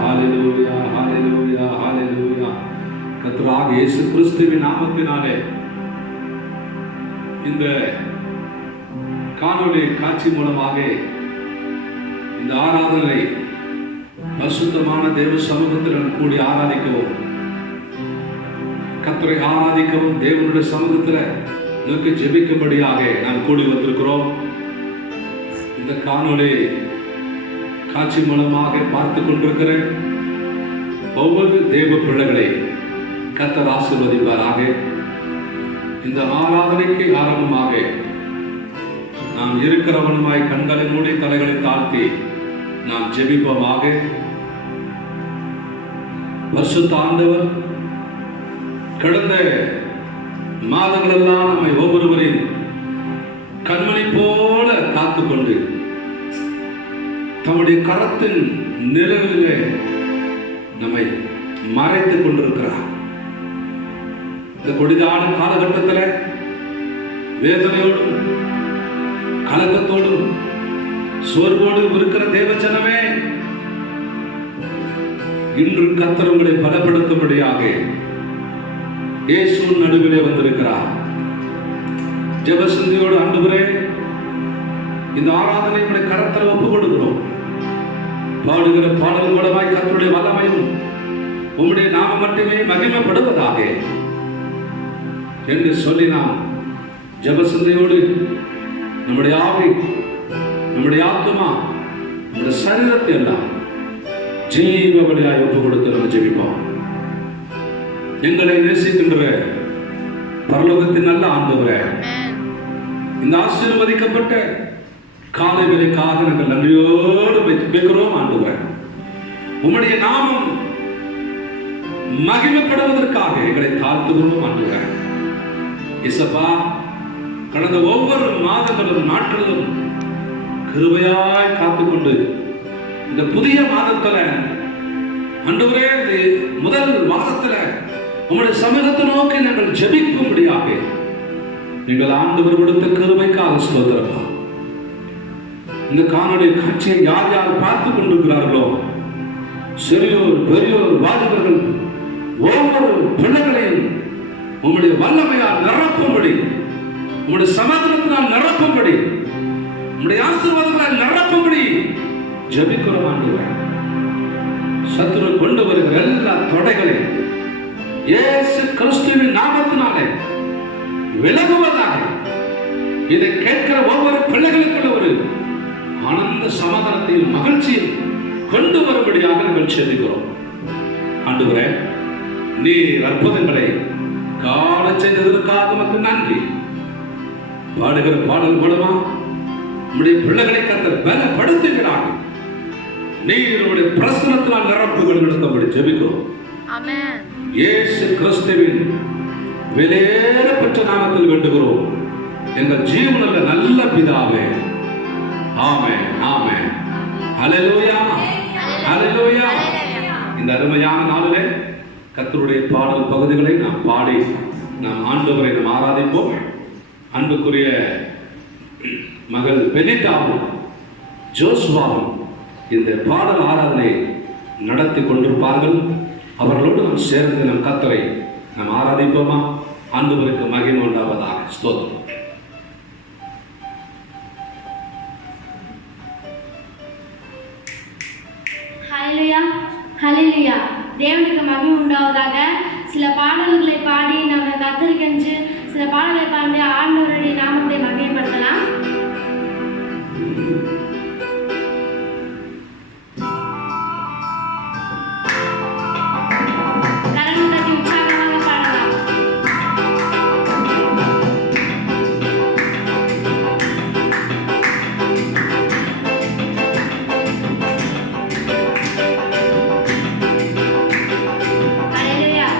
ஹalleluya ஹalleluya ஹalleluya. கர்த்தராகிய இயேசு கிறிஸ்துவின் நாமத்தினாலே இந்த காணொளி காட்சி மூலமாக இந்த ஆராதனை பரிசுத்தமான தேவ சமூகத்தில் கூடி ஆராதிக்கவும், கர்த்தரை ஆராதிக்கவும், தேவனுடைய சமூகத்தில் நோக்கி ஜெபிக்கும்படியாக நாம் கூடி வந்திருக்கிறோம். இந்த காணொளி காட்சி மூலமாக பார்த்து கொண்டிருக்கிற ஒவ்வொரு தேவ பிள்ளைகளை கர்த்தர் ஆசீர்வதிப்பாராக. இந்த ஆராதனைக்கு ஆரம்பமாக நாம் இருக்கிறவனுமாய் கண்களை மூடி தலைகளை தாழ்த்தி நாம் ஜெபிப்போமாக. பரிசுத்த ஆண்டவர் கடந்த மாதங்களெல்லாம் நம்மை ஒவ்வொருவரையும் கண்மணி போல காத்துக்கொண்டு தம்முடைய கரத்தின் நிழலிலே நம்மை மறைத்துக் கொண்டிருக்கிறார். இந்த கொடிதான காலகட்டத்தில் வேதனையோடும் கலக்கத்தோடும் சோர்வோடும் இருக்கிற தேவஜனமே, இன்று கர்த்தர் உங்களை பலப்படுத்தும்படியாக இயேசு நடுவிலே வந்திருக்கிறார். ஜெபசிந்தியோடு ஆண்டவரே, இந்த ஆராதனை உடைய கரத்தில் ஒப்புக் கொடுக்கிறோம். பாடுகிற பாடல் மூலமாய் கர்த்தருடைய வல்லமையும் உம்முடைய நாமம் மட்டுமே மகிமைப்படுவதாக என்று சொல்லி நாம் ஜெபசிந்தையோடு நம்முடைய ஆவி, நம்முடைய ஆத்மா, நம்முடைய சரீரத்தை எல்லாம் ஜீவ பலியாய் ஒப்புக் கொடுத்து நம்ம ஜெபிப்போம். எங்களை நேசிக்கின்ற பரலோகத்தின் நல்ல ஆண்டவரே, இந்த ஆசீர்வதிக்கப்பட்ட காலை வேளைக்காக நாங்கள் நன்றியோடு வைக்கிறோம். ஆண்டவரே, உம்முடைய நாமம் மகிமைப்படுவதற்காக எங்களை தாழ்த்துகிறோம். ஆண்டவரே இயேசப்பா, கடந்த ஒவ்வொரு மாதங்களும் நாட்களிலும் கிருபையாய் காத்துக்கொண்டு இந்த புதிய மாதத்துல ஆண்டவரே, முதல் மாதத்துல உம்முடைய சமூகத்தை நோக்கி நாங்கள் ஜெபிக்கும்படியாக நீங்கள் ஆண்டவர் கொடுத்த கிருபைக்காக ஸ்தோத்திரப்பா. இந்த காணொளி காட்சியை யார் யார் பார்த்து கொண்டிருக்கிறார்களோ, சிறியோர் பெரியோர் வாலிபர்கள் ஒவ்வொரு பிள்ளைகளையும் உம்முடைய வல்லமையால் நிரப்பும்படி, உம்முடைய சமாதானத்தினால் நிரப்பும்படி, உம்முடைய ஆசீர்வாதங்களால் நிரப்பும்படி ஜெபிக்கிறோம். ஆண்டவரே, சத்துரு கொண்டு வருகிற எல்லா தடைகளையும் இயேசு கிறிஸ்துவின் நாமத்தினாலே விலகுவதாக இதை கேட்கிற ஒவ்வொரு பிள்ளைகளுக்குள்ள ஒரு ஆனந்த சமாதானத்தையும் மகிழ்ச்சியும் கொண்டு வரும்படியாக நாங்கள் ஜெபிக்கிறோம். ஆண்டவரே, நீர் அற்புதங்களை காண செய்ததற்காக உமக்கு நன்றி. பாடுகிற பாடல் மூலமா நம்முடைய பிள்ளைகளை கர்த்தர் பலப்படுத்துகிறார். நீருடைய பிரசன்னத்தினால் நிரப்புகள் நடத்தபடி ஜெபிக்கிறோம். ஆமென். இயேசு கிறிஸ்துவின் விலையேறப்பட்ட நாமத்தில் வேண்டுகிறோம் எங்கள் ஜீவனுள்ள நல்ல பிதாவே. ஆமென் ஆமென். ஹல்லேலூயா ஹல்லேலூயா. இந்த அருமையான நாளிலே கர்த்தருடைய பாடல் பகுதிகளை நாம் பாடி நாம் ஆண்டவரை நாம் ஆராதிப்போம். அன்புக்குரிய மகள் பெனிட்டாவும் ஜோசுவாவும் இந்த பாடல் ஆராதனை நடத்தி கொண்டிருப்பார்கள். அவர்களோடு நாம் சேர்ந்து நம் கர்த்தரை நாம் ஆராதிப்போமா? ஆண்டவருக்கு மகிமை உண்டாவதாக. ஸ்தோத்திரம். ஹல்லேலூயா ஹல்லேலூயா. தேவனுக்கு மகிமை உண்டாவதாக. சில பாடல்களை பாடி நம்ம கத்தரிக்கஞ்சு சில பாடல்களை பாடி ஆண்டவருடைய நாமத்தை மகிமைப்படுத்தலாம். Hallelujah.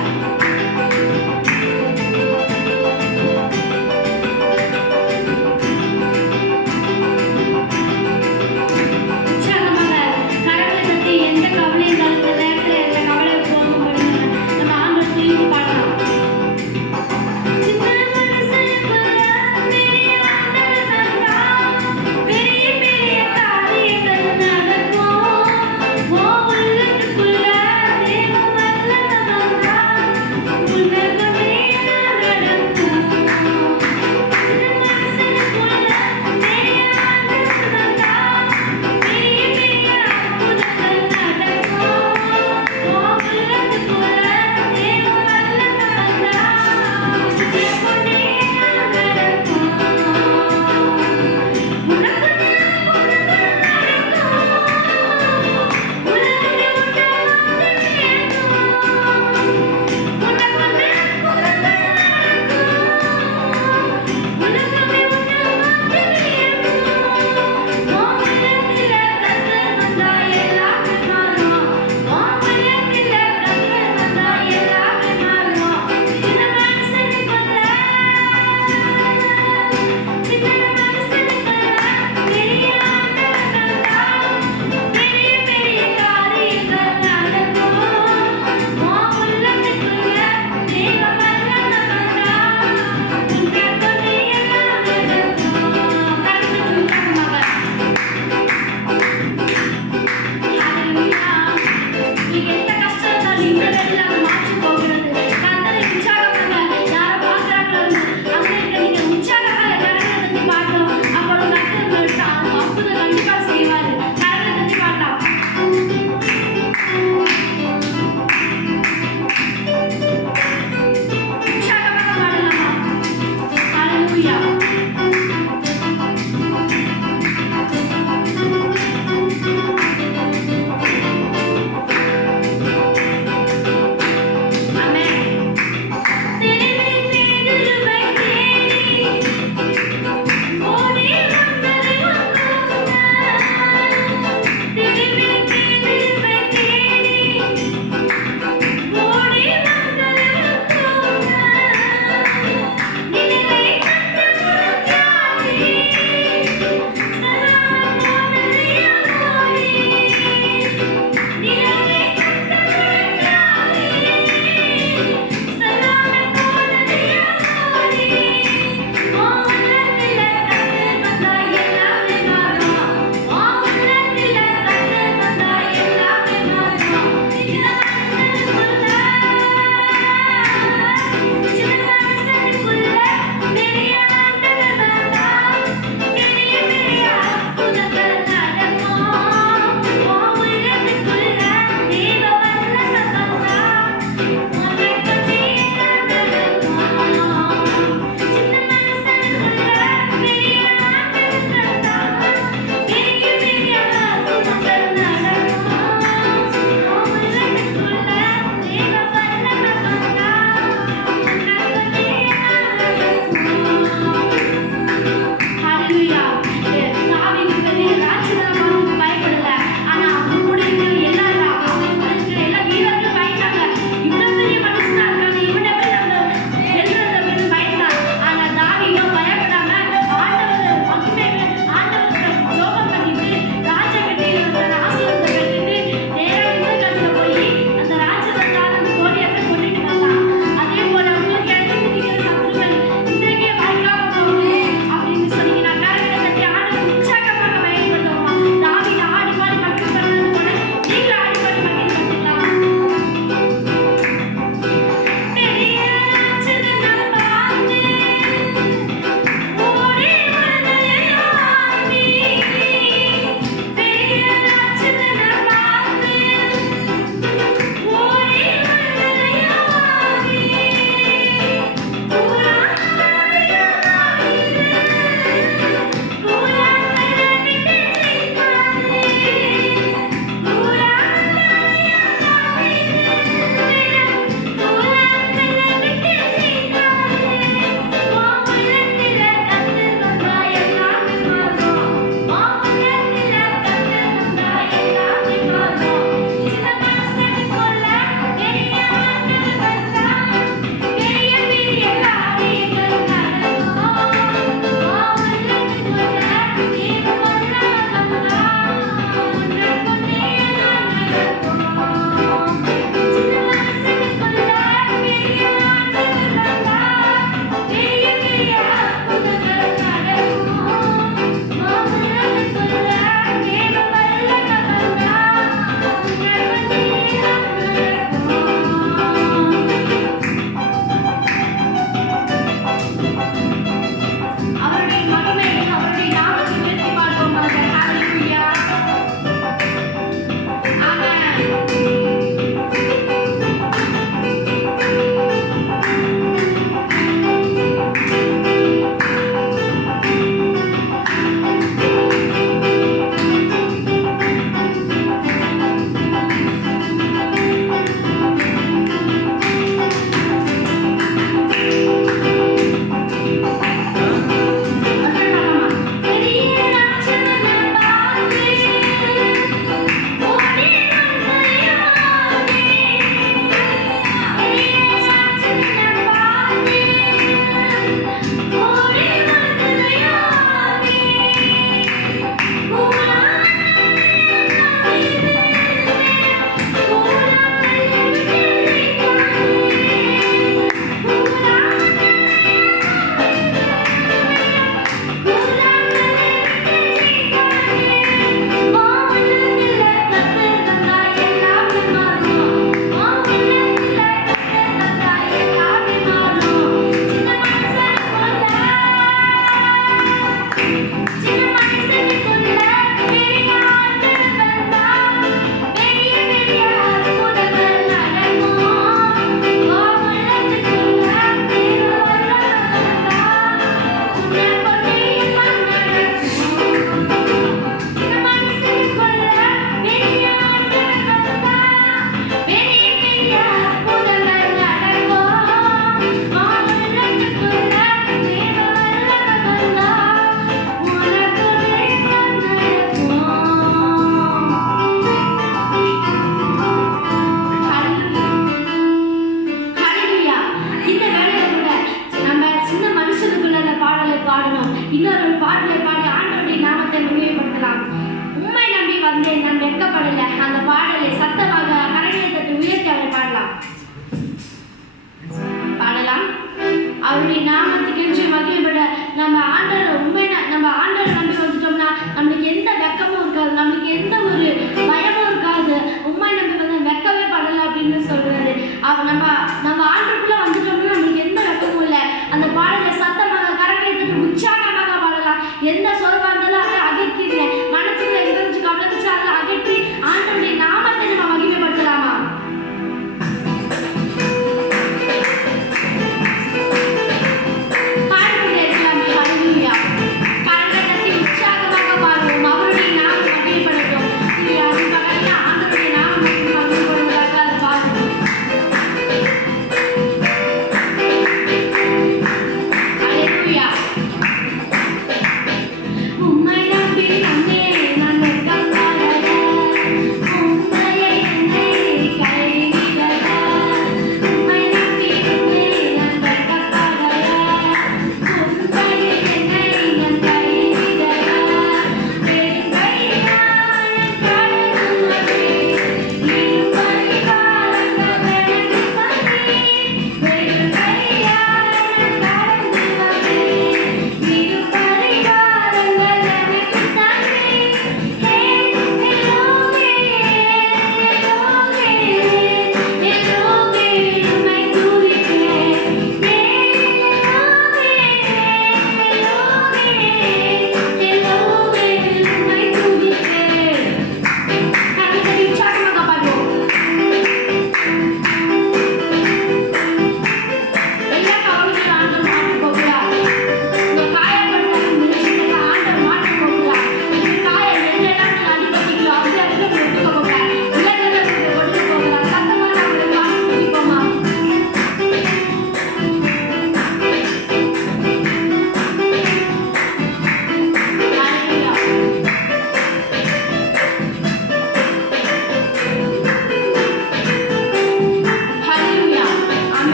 நான் வெட்கப்படல. அந்த பாடலை சத்தமாக கரங்களை தட்டி உயர்த்தி அவரை பாடலாம். அவருடைய நாமத்துக்கென்று மகிமைப்பட நம்ம ஆண்டவர் நம்ம ஆண்டவர் நம்பி வந்துட்டோம்னா நம்மளுக்கு எந்த வெக்கமும் இருக்காது, நம்மளுக்கு எந்த ஒரு பயமும் இருக்காது. உண்மை நம்பி வந்து வெக்கவே படலை அப்படின்னு சொல்றாரு. நம்ம ஆண்டருக்குள்ள வந்துட்டோம்னா நம்மளுக்கு எந்த வெக்கமும் இல்லை. அந்த பாடலை சத்தமாக கரங்களை தட்டி உற்சாகமாக பாடலாம். எந்த சோர்வா இருந்தாலும் அதை அகற்றிங்க, மனசுக்குள்ள எங்க கவலை இருந்துச்சு அதை அகற்றி ஆண்டருடைய நாமத்தை நம்ம மகிமைப்படுத்தலாமா? அவருடைய நாமம் மகிமைப்படட்டும்.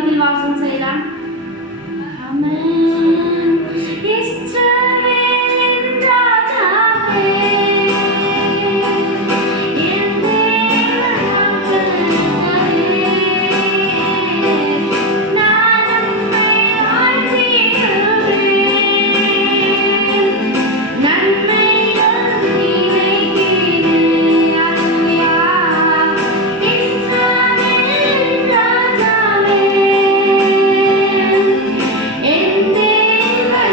மத்தியில் வாசம் செய்யலாம். ஆமென். இஸ்ரவேலின் ராஜாவே, என் தேவனாகவே, நான் உம்மை வாழ்த்திடுவேன். நன்மைகள் நினைக்கிறேன். அல்லேலூயா. இஸ்ரவேலின் ராஜாவே, என் தேவனாகவே,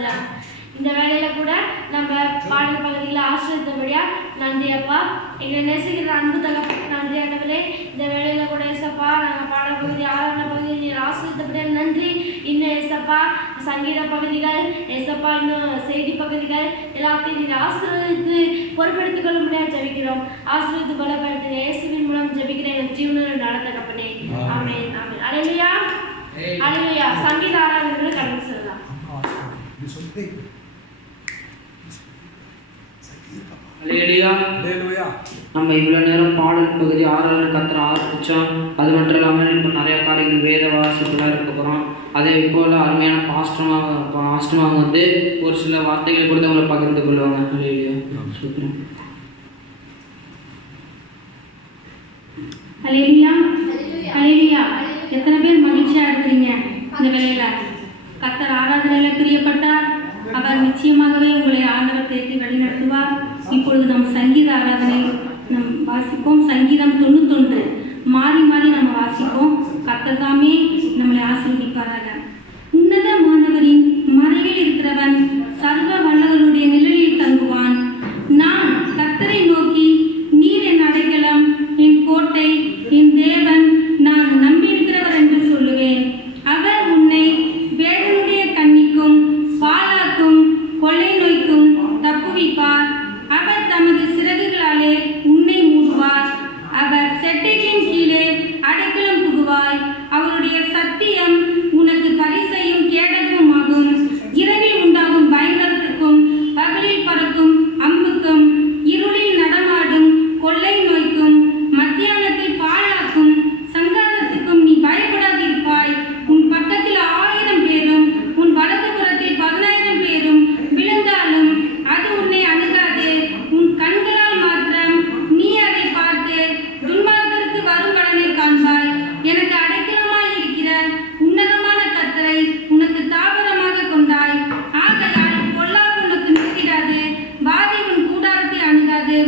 சொல்றேன். இந்த வேலையில கூட நம்ம பாடல் பகுதியில் ஆசிரியத்தபடியா நன்றி அப்பா. எங்களை நேசிக்கிற அன்பு தகப்பனுக்கு நன்றி ஆண்டவரே. இந்த வேலையில கூட ஏசப்பா நாங்கள் பாடல் பகுதி 6ஆம் பகுதி நீர் ஆசிரியத்தபடியா நன்றி. இன்னும் ஏசப்பா சங்கீத பகுதிகள் ஏசப்பா இன்னும் செய்தி பகுதிகள் எல்லாத்தையும் நீர் ஆசீர்வதித்து பொறுப்பெடுத்துக் கொள்ள முடியாது ஜெபிக்கிறோம். ஆசீர்வதித்து பலப்படுத்துங்க. இயேசுவின் மூலம் ஜெபிக்கிறேன் எங்கள் ஜீவனில் நடந்த கப்பனே. ஆமென் ஆமென். அல்லேலூயா அல்லேலூயா. சங்கீத ஆராதனைகளை கடந்து செல்லலாம். நம்ம இவ்வளோ நேரம் பாடல் பகுதி 6 கத்துற ஆரம்பித்தோம். அது மட்டும் இல்லாமல் இப்போ நிறைய காரியங்கள் வேத வாசிப்புலாம் இருக்க போகிறோம். அதே போல் அருமையான பாஸ்டமாக வந்து ஒரு சில வார்த்தைகளை கொடுத்து அவங்களை பகிர்ந்து கொள்வாங்க. அல்லேலூயா அல்லேலூயா. எத்தனை பேர் மகிழ்ச்சியாக இருக்கிறீங்க இந்த வேலையில்? கர்த்தர் ஆராதனையில் பிரியப்பட்டார். அவர் நிச்சயமாகவே உங்களை ஆண்டவர் தேற்றி வழிநடத்துவார். இப்பொழுது நம் சங்கீத ஆராதனை நம் வாசிப்போம். சங்கீதம் 91 மாறி மாறி நம்ம வாசிப்போம். கர்த்தர் தாமே நம்மளை ஆசீர்வதிப்பாராக. உன்னதமானவரின் மறைவில் இருக்கிறவன் சர்வ வல்லவருடைய நிழலில் தங்குவான். நான் கர்த்தரை நோக்கி, நீர் என் அடைக்கலம், என் கோட்டை, என் தேவன், நான் நம்பியிருக்கிறவர் என்று சொல்லுவேன். அவர் உன்னை வேடனுடைய கண்ணிக்கும் பாலாக்கும் கொள்ளை நோய்க்கும் தப்புவிப்பார். அவர் தமது சிறகுகளாலே உன்னை மூடுவார். அவர் செட்டைகளின் கீழே அடைக்கலம் புகுவாய். அவருடைய சத்தியம் உனக்கு பரிசையும் கேடகமுமாகும். இரவில் உண்டாகும் பயங்கரத்துக்கும் பகலில் பறக்கும் அம்புக்கும் இருளில் நடமாடும் கொள்ளை நோய்க்கும் மத்தியானத்தில் பாழாக்கும் சங்காரத்துக்கும் நீ பயப்படாதிருப்பாய். உன் பக்கத்தில் 1000 பேரும் உன் வலதுபுறத்தில் 10,000 பேரும் விழுந்தாலும் அது உன்னை அணுகாது. உன் கண்களால் மாத்திரம் நீ அதை பார்த்து துன்மார்க்கருக்கு வரும் பலனை காண்பாய். எனக்கு அடைக்கலமாய் இருக்கிற உன்னதமான கர்த்தரை உனக்கு தாபரமாக கொண்டாய். ஆகையால் பொல்லாப்பு உனக்கு நேரிடாது, வாதை உன் கூடாரத்தை அணுகாது.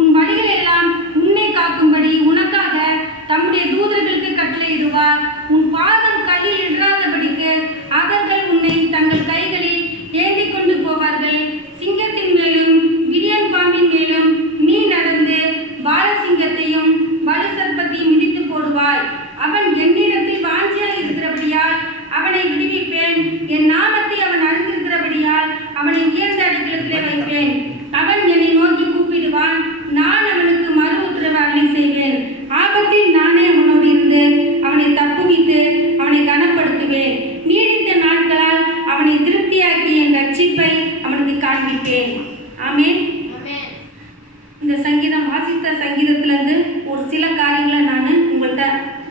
உன் வழிகள் எல்லாம் உன்னை காக்கும்படி உனக்காக தம்முடைய தூதர்களுக்கு கட்டளையிடுவார். உன் பாதம் கல்லில் இடாதபடிக்கு அவர்கள் உன்னை தங்கள் கைகளில் ஏந்தி கொண்டு போவார்கள். சிங்கத்தின் மேலும் விரியன் பாம்பின் மேலும் நீ நடந்து பாலசிங்கத்தையும் வலு சர்ப்பத்தையும் மிதித்து போடுவாய். அவன் என்னிடத்தில் வாஞ்சியாக இருக்கிறபடியால் அவனை விடுவிப்பேன். என் நாமத்தை அவன் அறிந்திருக்கிறபடியால் அவனை உயர்ந்த அடைக்கலத்திலே வைப்பேன். அவன் என்னை நோக்கி கூப்பிடுவான், நான் அவனுக்கு மறு உத்தரவு அருளி செய்வேன். ஆபத்தில் நானே அவனோடு இருந்து அவனை தப்புவித்து அவனை கனப்படுத்துவேன். நீடித்த நாட்களால் அவனை திருப்தியாக்கி என் ரட்சிப்பை அவனுக்கு காண்பிப்பேன். ஆமென். இந்த சங்கீதம் வாசித்த சங்கீதத்திலிருந்து ஒரு சில காரியங்களை நான்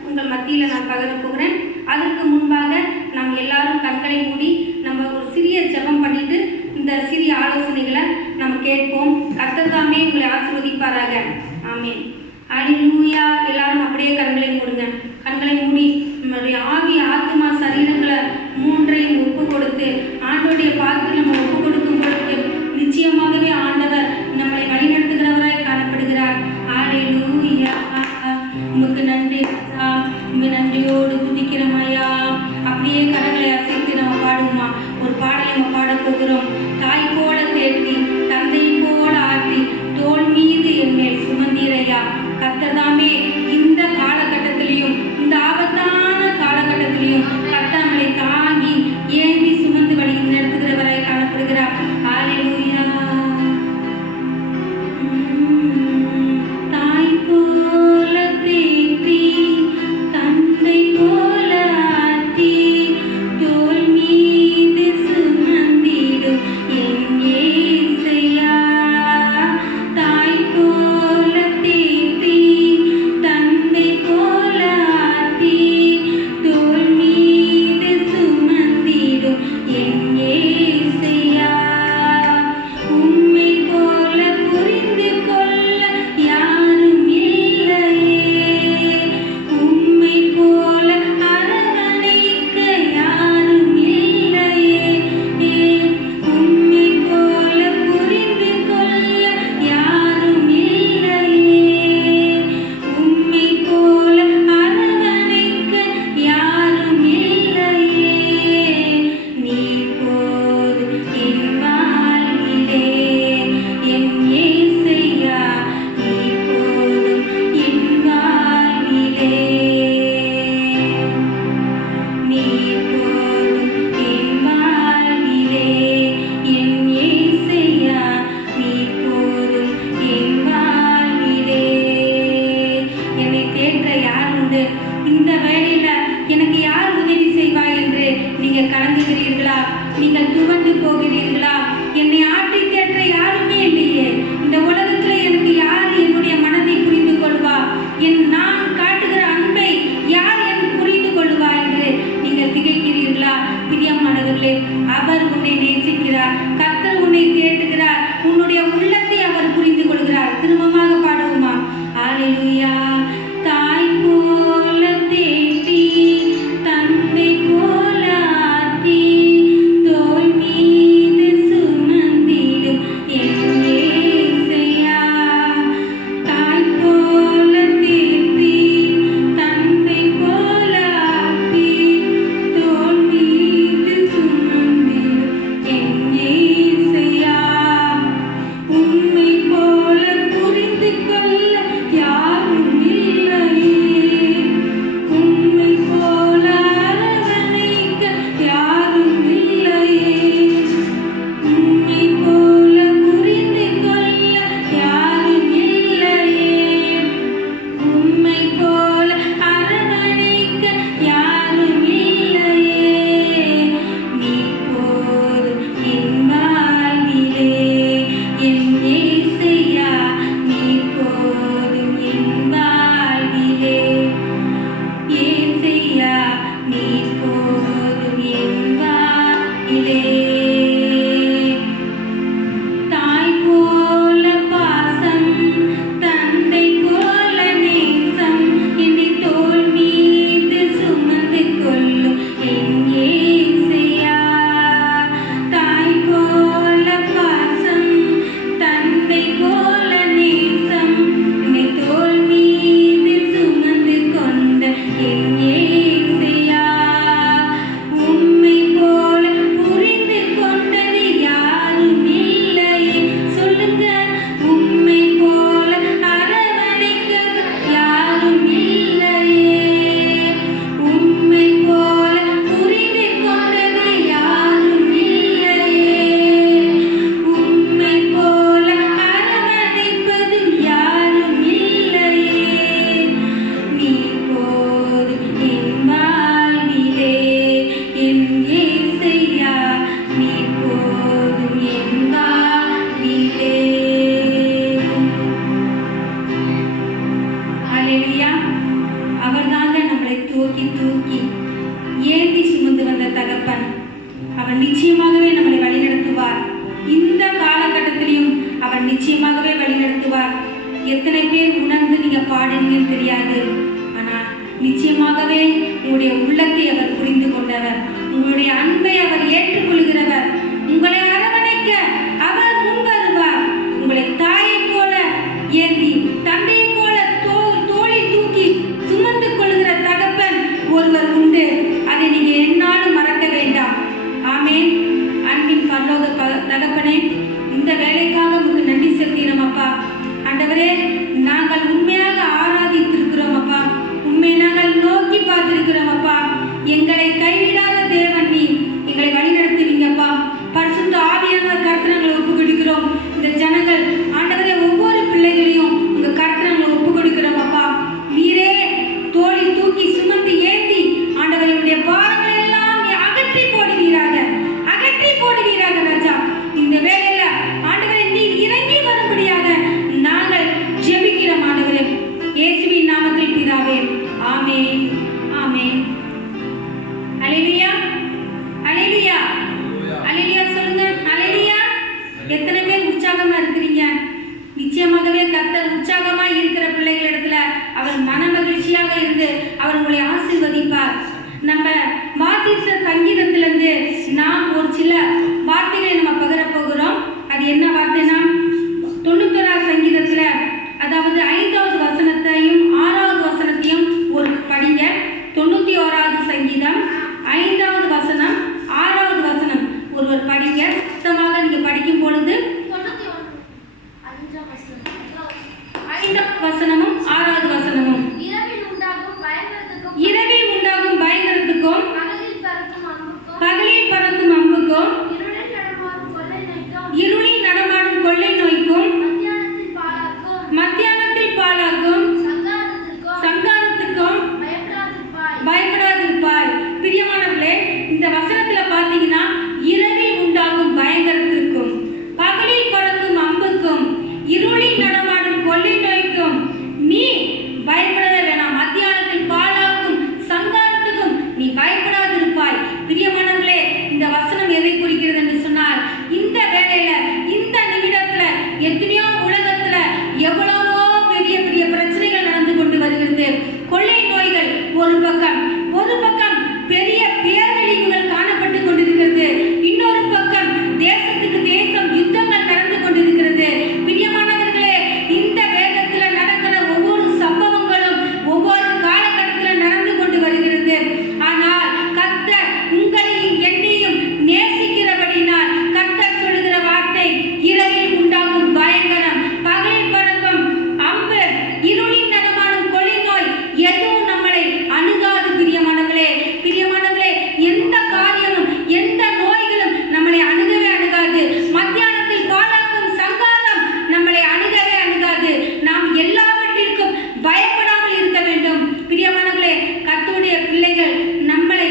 உங்கள் மத்தியில் நான் பகிர போகிறேன். அதற்கு முன்பாக நாம் எல்லாரும் கண்களை மூடி நம்ம ஒரு சிறிய ஜெபம் பண்ணிட்டு இந்த சிறிய ஆலோசனைகளை நம்ம கேட்போம். கர்த்தர் தாமே உங்களை ஆசீர்வதிப்பாராக. ஆமென். அல்லேலூயா. எல்லாரும் அப்படியே கண்களை மூடுங்க. கண்களை மூடி நம்மளுடைய ஆவி ஆத்மா சரீரங்களை 3ஐயும் ஒப்பு கொடுத்து ஆண்டோடைய பாதத்தில் நம்ம ஒப்பு கொடுக்கும் பொழுது நிச்சயமாகவே ஆண்டவர் நம்மளை வழிநடத்துகிறவராய் காணப்படுகிறார். அல்லேலூயா. உமக்கு நன்றி ராஜா. உங்க நன்றியோடு துதிக்கிறோம் ஐயா. அப்படியே கரங்களை அசைத்து நம்ம பாடுவோமா? ஒரு பாடலை நம்ம பாட போகிறோம். தாய் போல தேர்த்தி தந்தை போல ஆற்றி தோல் மீது என் மேல் சுமந்தீரையா. கர்த்தர் தாமே எத்தனை பேர் உணர்ந்து நீங்க பாடுவீங்கன்னு தெரியாது. ஆனா நிச்சயமாகவே உங்களுடைய உள்ளத்தை அவர் புரிந்து கொண்டவர், உங்களுடைய அன்பை அவர் ஏற்றுக்கொள்கிறவர். உங்களை அரவணைக்க அவர் முன் வருவார். உங்களை தாயை போல ஏந்தி தந்தையை போல தோளி தூக்கி சுமந்து கொள்கிற தகப்பன் ஒருவர் உண்டு. அதை நீங்க என்னாலும் மறக்க வேண்டாம். ஆமேன். அன்பின் பரலோக தகப்பனே, இந்த வேலைக்காக உங்களுக்கு நன்றி செலுத்துகிறோம் அப்பா. ஆண்டவரே, நாங்கள் உண்மையாக ஆராதித்திருக்கிறோம் அப்பா, உண்மை நாங்கள் நோக்கி பார்த்திருக்கிறோம் அப்பா. எங்களை கைவிடாத தேவன் நீ, எங்களை வழி நடத்துவீங்கப்பா. பரிசுத்த ஆவியானவர் கர்த்தரங்களை ஒப்பு கொடுக்கிறோம். இந்த ஜனங்கள் ஆண்டவரே ஒவ்வொரு பிள்ளைகளையும் உங்க கர்த்தரங்களை ஒப்பு கொடுக்கிறோம் அப்பா. நீரே தோளி தூக்கி சுமந்து ஏந்தி ஆண்டவருடைய பாரங்களை எல்லாம் அகற்றி போடுவீராக, அகற்றி போடுவீராக ராஜா. இந்த வேளையில ஆண்டவரே நீர் இறங்கி வரும்படியாக நாங்கள் ஜெபிக்கிறோம் ஆண்டவரே, இயேசுவின் நாமத்தில் பிதாவே, ஆமென், ஆமென். அல்லேலூயா, அல்லேலூயா, அல்லேலூயா சொல்லுங்க, அல்லேலூயா. எத்தனை பேர் உற்சாகமா இருக்கிறீங்க? நிச்சயமாகவே கர்த்தர் உற்சாகமா இருக்கிற பிள்ளைகளிடத்துல அவர் மன மகிழ்ச்சியாக இருந்து அவர் உங்களை ஆசீர்வதிப்பார். நம்ம வாசித்த சங்கீதத்திலிருந்து நாம் ஒரு சில வார்த்தைகளை நம்ம பகிர போகிறோம். அது என்ன வார்த்தைனா, 91 சங்கீதத்துல, அதாவது 5வது வசனத்தையும் 6வது வசனத்தையும் ஒரு படிங்க. 91 சங்கீதம் 5வது வசனம் 6வது வசனம் ஒருவர் படிங்க. சுத்தமாக நீங்க படிக்கும் பொழுது 5வது வசனமும் 6வது வசனமும், இரவில் உண்டாகும் பயங்கரத்துக்கும் பகலில் பறக்கும் அம்புக்கும் இருளில் நடமாடும் கொள்ளை நோய்க்கும் மத்தியானத்தில் பாழாக்கும் சங்காரத்துக்கும் பயப்படாதிருப்பாய். பிரியமானவர்களே, இந்த வசனத்துல பாத்தீங்கன்னா இரவில் உண்டாகும் பயங்கரத்திற்கும் பகலில் பறக்கும் அம்புக்கும் இருளில் நடமாடும் கொள்ளை நோய்க்கும் நீ பயப்படவே வேணாம். மத்தியானத்தில் பாழாக்கும் சங்காரத்துக்கும் நீ பயப்படாதிருப்பாய். பிரியமானவர்களே, இந்த வசனம் எதை குறிக்கிறது என்று சொன்னால், இந்த வேளையில இந்த நிமிடத்துல எத்தனையோ உலகத்துல எவ்வளவோ பெரிய பெரிய பிரச்சனைகள் நடந்து கொண்டு வருகிறது. கொள்ளை நோய்கள் ஒரு பக்கம் பெரிய பேரழிவுகள் காணப்பட்டு கொண்டிருக்கிறது. இன்னொரு பக்கம் தேசத்துக்கு தேசம் யுத்தங்கள் நடந்து கொண்டிருக்கிறது. பிரியமானவர்களே, இந்த வேதத்துல நடக்கிற ஒவ்வொரு சம்பவங்களும் ஒவ்வொரு காலகட்டத்தில் நடந்து கொண்டு வருகிறது. ஆனால் கர்த்தர் உங்களையும் என்னையும் நேசிக்கிறபடினால் கர்த்தர் சொல்லுகிற வார்த்தை, இரவில் உண்டாகும் பயங்கரம், பகலில் பறக்கும் அம்பு, இருளில் நடமாடும் கொள்ளை நோய் எதுவும் நம்மளை அணுகாது. பிரியமானவர்களே, எந்த காரியமும் எந்த நோய்களும் நம்மளை அணுகவே அணுகாது. மத்தியானத்தில் பாழாக்கும் சங்காரம் நம்மளை அணுகவே அணுகாது. நாம் எல்லாவற்றிற்கும் பயப்படாமல் இருக்க வேண்டும். பிரியமானவர்களே, கர்த்தருடைய பிள்ளைகள் நம்மளை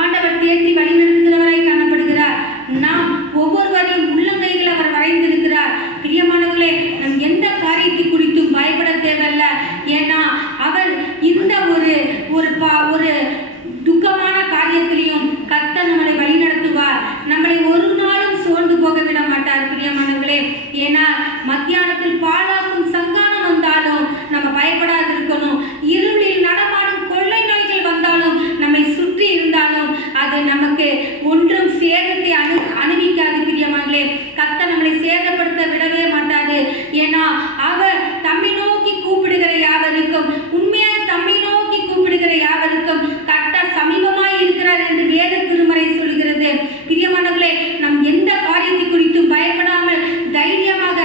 ஆண்டவர் தேற்றி வழிநடத்துகிறவராய் காணப்படுகிறார். நாம் ஒவ்வொருவரையும் உள்ளங்கைகள் அவர் வரைந்திருக்கிறார். பிரியமானவர்களே, நம் எந்த காரியத்தை குறித்தும் பயப்பட தேவையில்ல. ஏன்னா அவர் இந்த ஒரு துக்கமான காரியத்திலையும் கர்த்தர் நம்மளை வழிநடத்துவார். நம்மளை ஒரு நாளும் சோர்ந்து போக விட மாட்டார். பிரியமானவர்களே, ஏன்னா மத்தியானத்தில் பாழாக்கும் சங்காரம் வந்தாலும் நம்ம பயப்படாது இருக்கணும். இருளில் நடமாடும் கொள்ளை நோய்கள் வந்தாலும் நம்மை சுற்றி இருந்தாலும் அது நமக்கு ஒன்றும் சேதத்தை அணிவிக்காது. பிரியமானவர்களே, கர்த்தர் நம்மளை சேதப்படுத்த விடவே மாட்டாது. ஏன்னா அவர் தம்மை நோக்கி கூப்பிடுகிற யாவருக்கும், உண்மையாய் தம்மை நோக்கி கூப்பிடுகிற யாவருக்கும் கர்த்தர் சமீபமாய் இருக்கிறார் என்று வேத திருமறை சொல்கிறது. பிரியமானவர்களே, நாம் எந்த காரியத்தை குறித்தும் பயப்படாமல் தைரியமாக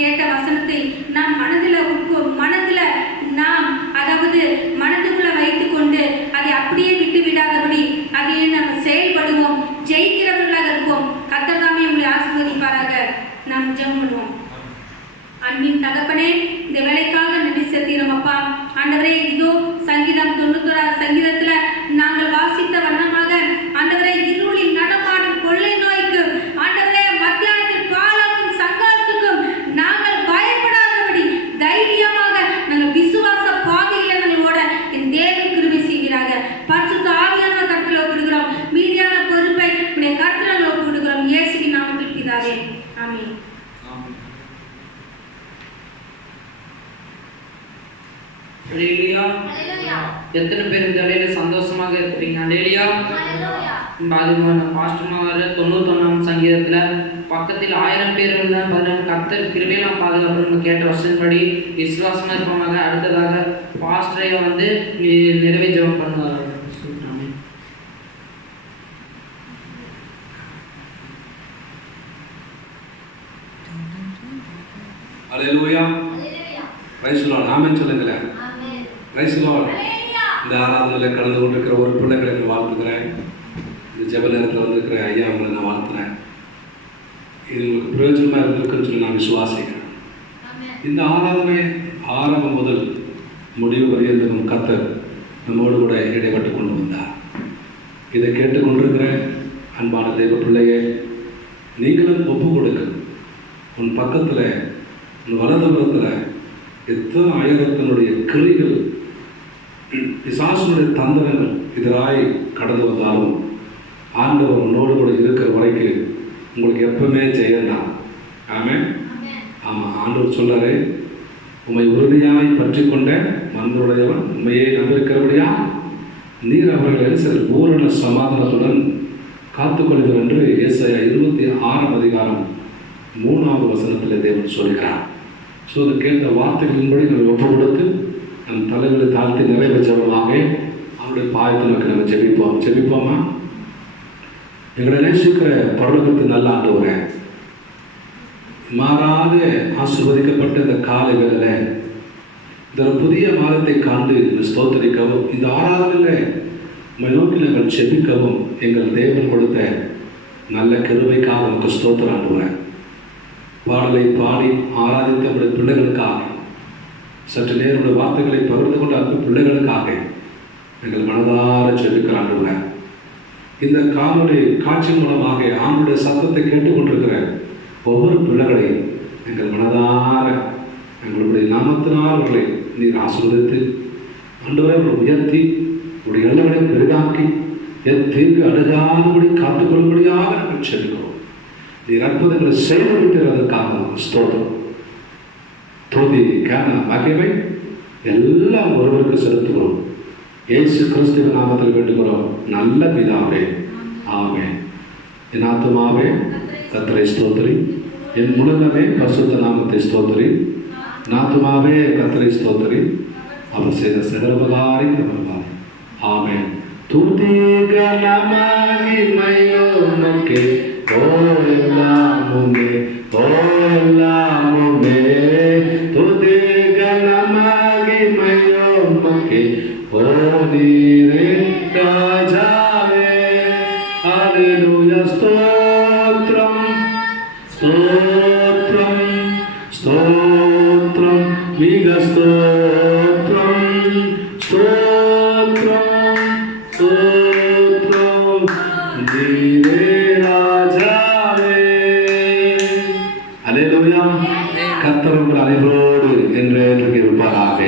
கேட்ட வசனத்தை நாம் மனதில் நாம் அதாவது மனதுக்குள்ள வைத்து கொண்டு அதை அப்படியே விட்டு விடாதபடி அதை நம்ம செயல்படுவோம், ஜெயிக்கிறவர்களாக இருப்போம். கர்த்தர் தாமே உங்களை ஆசீர்வதிப்பாராக. நாம் ஜெபம் பண்ணுவோம். அன்பின் தகப்பனே, இந்த வேலைக்காக நன்றி செலுத்துகிறோம் அப்பா. ஆண்டவரே, இதோ சங்கீதம் 91 சங்கீதத்துல நாங்கள் வாசித்த வண்ணமாக ஆண்டவரே, இருளில் நடமாடும் கொள்ளை நோய்க்கு ஆண்டவரே, மத்தியானத்தில் பாலாக்கும் சங்காரத்துக்கும் நாங்கள் பயப்படாதபடி தைரியமாக நாங்கள் விசுவாச பாதையில நாங்கள் ஓட என் தேவன் கிருபை செய்வீராக. பரிசுத்த ஆவியானவர் கருத்தில் ஒப்புடுகிறோம். மீதியான பொறுப்பை உடைய கருத்தில் ஒப்புடுகிறோம். இயேசுவின் நாமத்தில் பிதாவே, ஆமென். எத்தனை பேர் இந்த வேலையில சந்தோஷமாக இருக்கிறீங்க? அலேலியா. பாஸ்டர் 91 சங்கீதத்துல பக்கத்தில் 1000 பேர் கர்த்தர் கிருபையெல்லாம் பாதுகாப்பு கேட்ட வருஷப்படி விசுவாசமா இருப்பாங்க. அடுத்ததாக பாஸ்டரை நிறைவே ஜெபம் பண்ணுவாங்க. அல்லேலூயா. Praise the Lord. ஆமென் சொல்லுங்களேன். Praise the Lord. இந்த ஆராதனையில் கலந்து கொண்டிருக்கிற ஒரு பிள்ளைகளை நான் வாழ்த்துக்கிறேன். இந்த ஜெப நேரத்தில் வந்திருக்கிற ஐயா உங்களை நான் வாழ்த்துறேன். இது உங்களுக்கு பிரயோஜனமாக இருந்திருக்குன்னு சொல்லி நான் விசுவாசிக்கிறேன். இந்த ஆராதனை ஆரம்பம் முதல் முடிவு வரையும் கர்த்தர் நம்மோடு கூட இடைப்பட்டு கொண்டு வந்தார். இதை கேட்டுக்கொண்டிருக்கிற அன்பான தெய்வ பிள்ளையே, நீங்களும் ஒப்பு கொடுக்க. உன் பக்கத்தில் உன் வலதுபுறத்தில் எத்தனை ஆயிரத்தினுடைய கிரிகள் பிசாசுடைய தந்திரங்கள் எதிராய் கடந்து வந்தாலும் ஆண்டவர் உன்னோடு கூட இருக்கிற வரைக்கும் உங்களுக்கு எப்பவுமே ஜெயந்தான். ஆமென். ஆமாம், ஆண்டவர் சொல்றாரு, உம்மை உறுதியாய் பற்றி கொண்ட மனதுடையவன் உண்மையை நம்பியிருக்கிறபடியா நீர் அவர்களை சில பூரண சமாதானத்துடன் காத்துக்கொள்வர் என்று ஏசாயா 26 அதிகாரம் 3வது வசனத்தில் தேவன் சொல்கிறார். ஸோ அதை கேட்ட வார்த்தைகளின்படி நம்ம ஒப்பு கொடுத்து நம் தலைவரை தாழ்த்தி நிறைவே ஜெபமாக அவருடைய பாயத்தை நோக்கி நம்ம ஜெபிப்போமா? எங்களை நேசிக்கிற பரலோகத்தின் நல்ல ஆண்டவரே, மாறாத ஆசீர்வதிக்கப்பட்ட இந்த காலை வேளையில் இந்த புதிய மாதத்தை காண்டு ஸ்தோத்திரிக்கவும், இந்த ஆராதனையில் உம்மை நோக்கி நாங்கள் ஜெபிக்கவும் எங்கள் தேவன் கொடுத்த நல்ல கிருபைக்காக நமக்கு ஸ்தோத்திரம் ஆண்டவரே. பாடலை பாடி ஆராதித்த நம்முடைய பிள்ளைகளுக்காக, சற்று நேருடைய வார்த்தைகளை பகிர்ந்து கொண்ட அந்த பிள்ளைகளுக்காக எங்கள் மனதார ஜெபிக்கிற ஆண்டவரே. இந்த காணொலி காட்சி மூலமாக ஆண்டுடைய சத்தத்தை கேட்டுக்கொண்டிருக்கிற ஒவ்வொரு பிள்ளைகளையும் எங்கள் மனதார எங்களுடைய நாமத்தினால் அவர்களை நீர் ஆசீர்வதித்து ஆண்டவரை உயர்த்தி உடைய எல்லைகளை பெரிதாக்கி தீர்க்கு அடையாதபடி காத்துக்கொள்ளும்படியாக நாங்கள் செல்கிறோம். நீர் அற்புதங்களை செய்துவிட்டதற்காக ஸ்தோத்திரம். துதி கன மகிமை எல்லாம் ஒருவருக்கு செலுத்துகிறோம். இயேசு கிறிஸ்துவின் நாமத்தில் வேண்டுகிறோம் நல்ல பிதாவே, ஆமென். என் ஆத்துமாவே கர்த்தரை ஸ்தோத்திரி, என் முழுமே பரிசுத்த நாமத்தை ஸ்தோத்திரி. ஆத்துமாவே கர்த்தரை ஸ்தோத்திரி, அவர் செய்த சகலோபகாரி நம்புவார். ஆமென். துதி கன மகிமை உமக்கே, ஓ எல்லாமுமே, ஓ எல்லாமுமே. துதி கன மகிமை உமக்கே, ஓ நீரே ராஜாவே. ஹல்லேலூயா. ஸ்தோத்ரம் ஸ்தோத்ரம் ஸ்தோத்ரம் மிக ஸ்தோத்ரம் ஸ்தோத்ரம் ஸ்தோத்ரம் நீரே ராஜாவே. ஹல்லேலூயா. கர்த்தர் உங்கள் அனைவரோடு என்றென்றைக்கு இருப்பாராக.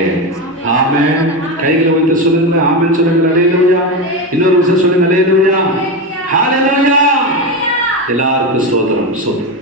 ஆமென். கைகளை வைத்து சொல்லுங்க, ஆமென் சொல்லுங்க. ஹல்லேலூயா. இன்னொரு விஷயம் சொல்லுங்க, ஹல்லேலூயா. ஹல்லேலூயா. எல்லாருக்கும் ஸ்தோத்திரம் ஸ்தோத்திரம்.